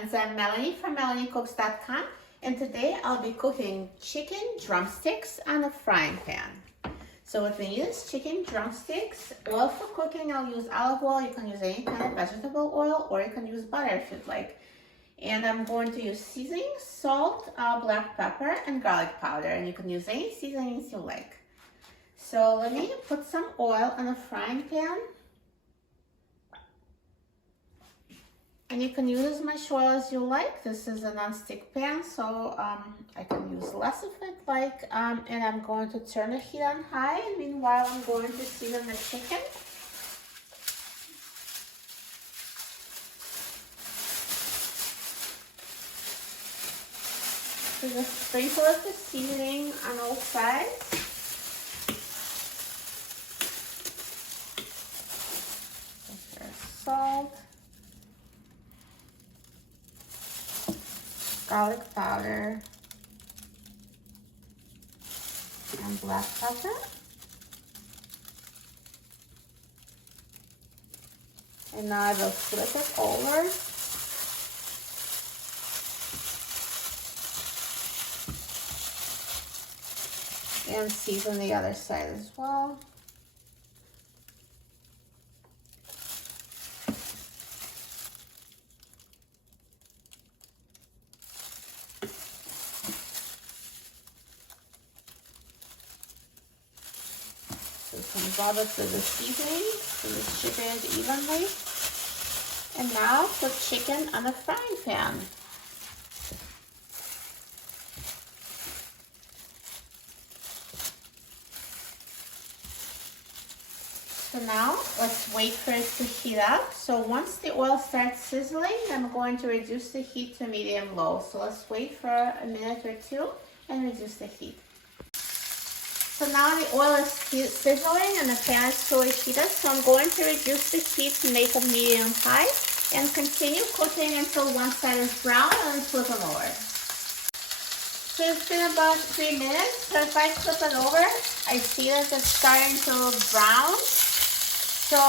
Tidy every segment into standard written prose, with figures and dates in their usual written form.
friends, I'm Melanie from melaniecooks.com, and today I'll be cooking chicken drumsticks on a frying pan. So what we need is chicken drumsticks. Oil for cooking, I'll use olive oil. You can use any kind of vegetable oil, or you can use butter if you'd like. And I'm going to use seasoning, salt, black pepper, and garlic powder, and you can use any seasonings you like. So let me put some oil on a frying pan. And you can use as much oil as you like. This is a non-stick pan, so I can use less if I'd like. And I'm going to turn the heat on high. And meanwhile, I'm going to season the chicken. So just sprinkle up the seasoning on all sides. Salt. Garlic powder and black pepper. And now I will flip it over. And season the other side as well. Some butter to the seasoning so the chicken evenly. And now put chicken on a frying pan. So now let's wait for it to heat up. So once the oil starts sizzling, I'm going to reduce the heat to medium-low. So let's wait for a minute or two and reduce the heat. So now the oil is sizzling and the pan is fully heated, so I'm going to reduce the heat to make it medium-high and continue cooking until one side is brown and then flip them over. So it's been about 3 minutes, so if I flip it over, I see that it's starting to brown. So,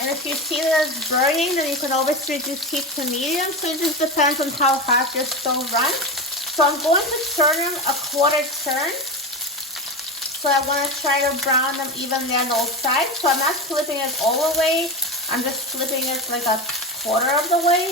and if you see that it's burning, then you can always reduce heat to medium, so it just depends on how hot your stove runs. So I'm going to turn them a quarter turn. So I want to try to brown them evenly on all sides. So I'm not flipping it all the way. I'm just flipping it like a quarter of the way.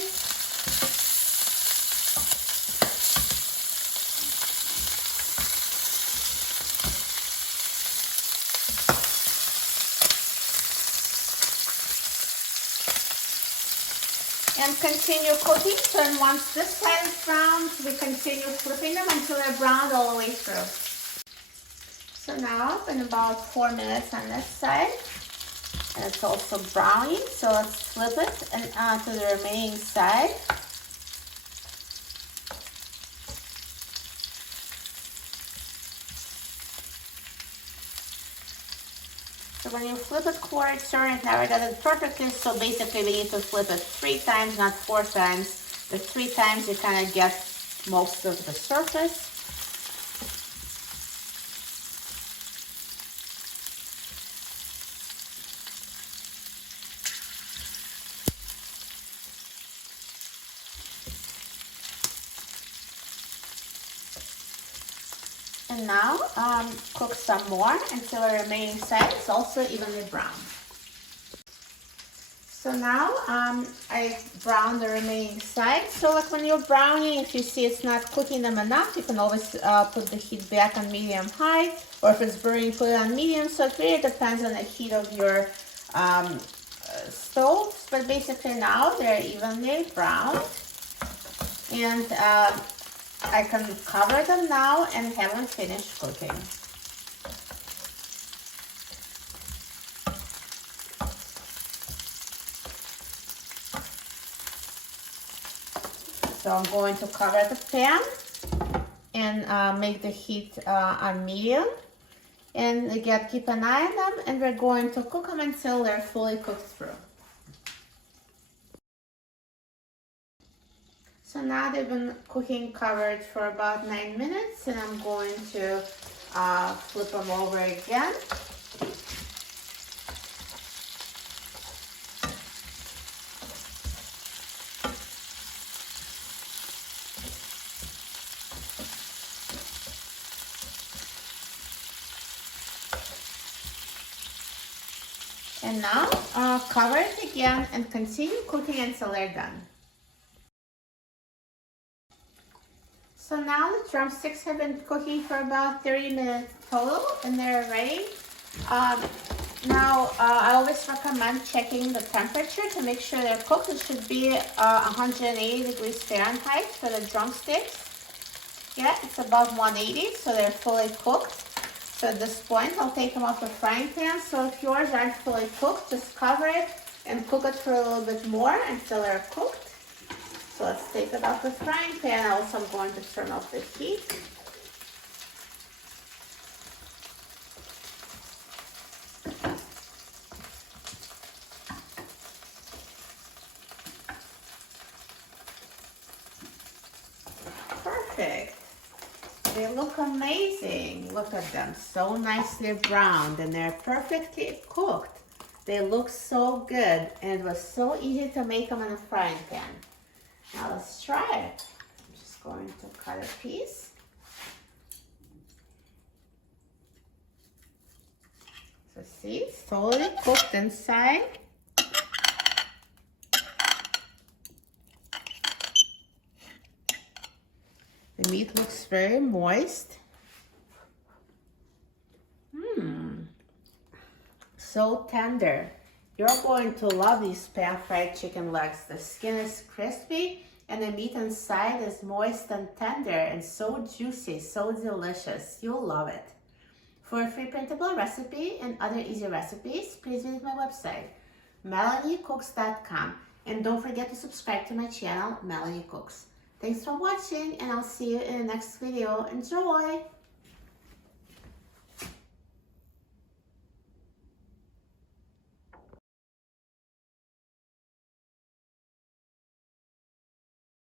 And continue cooking. So then once this side is browned, we continue flipping them until they're browned all the way through. So now, in about 4 minutes on this side, and it's also browning, so let's flip it and to the remaining side. So when you flip it quarter turn, it never does it perfectly, so basically we need to flip it 3 times, not 4 times. The 3 times you kind of get most of the surface. And now cook some more until the remaining side is also evenly browned. So now I browned the remaining side. So like when you're browning, if you see it's not cooking them enough, you can always put the heat back on medium-high, or if it's burning, put it on medium. So it really depends on the heat of your stoves. But basically now they're evenly browned. And I can cover them now and have them finish cooking. So I'm going to cover the pan and make the heat on medium. And again, keep an eye on them, and we're going to cook them until they're fully cooked through. So now they've been cooking covered for about 9 minutes, and I'm going to flip them over again. And now cover it again and continue cooking until they're done. So now the drumsticks have been cooking for about 30 minutes total and they're ready. I always recommend checking the temperature to make sure they're cooked. It should be 180 degrees Fahrenheit for the drumsticks. Yeah, it's above 180, so they're fully cooked. So at this point, I'll take them off the frying pan. So if yours aren't fully cooked, just cover it and cook it for a little bit more until they're cooked. So let's take it off the frying pan. Also, I'm going to turn off the heat. Perfect. They look amazing. Look at them. So nicely browned and they're perfectly cooked. They look so good and it was so easy to make them in a frying pan. Now let's try it. I'm just going to cut a piece. So see, it's totally cooked inside. The meat looks very moist. So tender. You're going to love these pan-fried chicken legs. The skin is crispy and the meat inside is moist and tender and so juicy, so delicious. You'll love it. For a free printable recipe and other easy recipes, please visit my website, melaniecooks.com. And don't forget to subscribe to my channel, Melanie Cooks. Thanks for watching and I'll see you in the next video. Enjoy!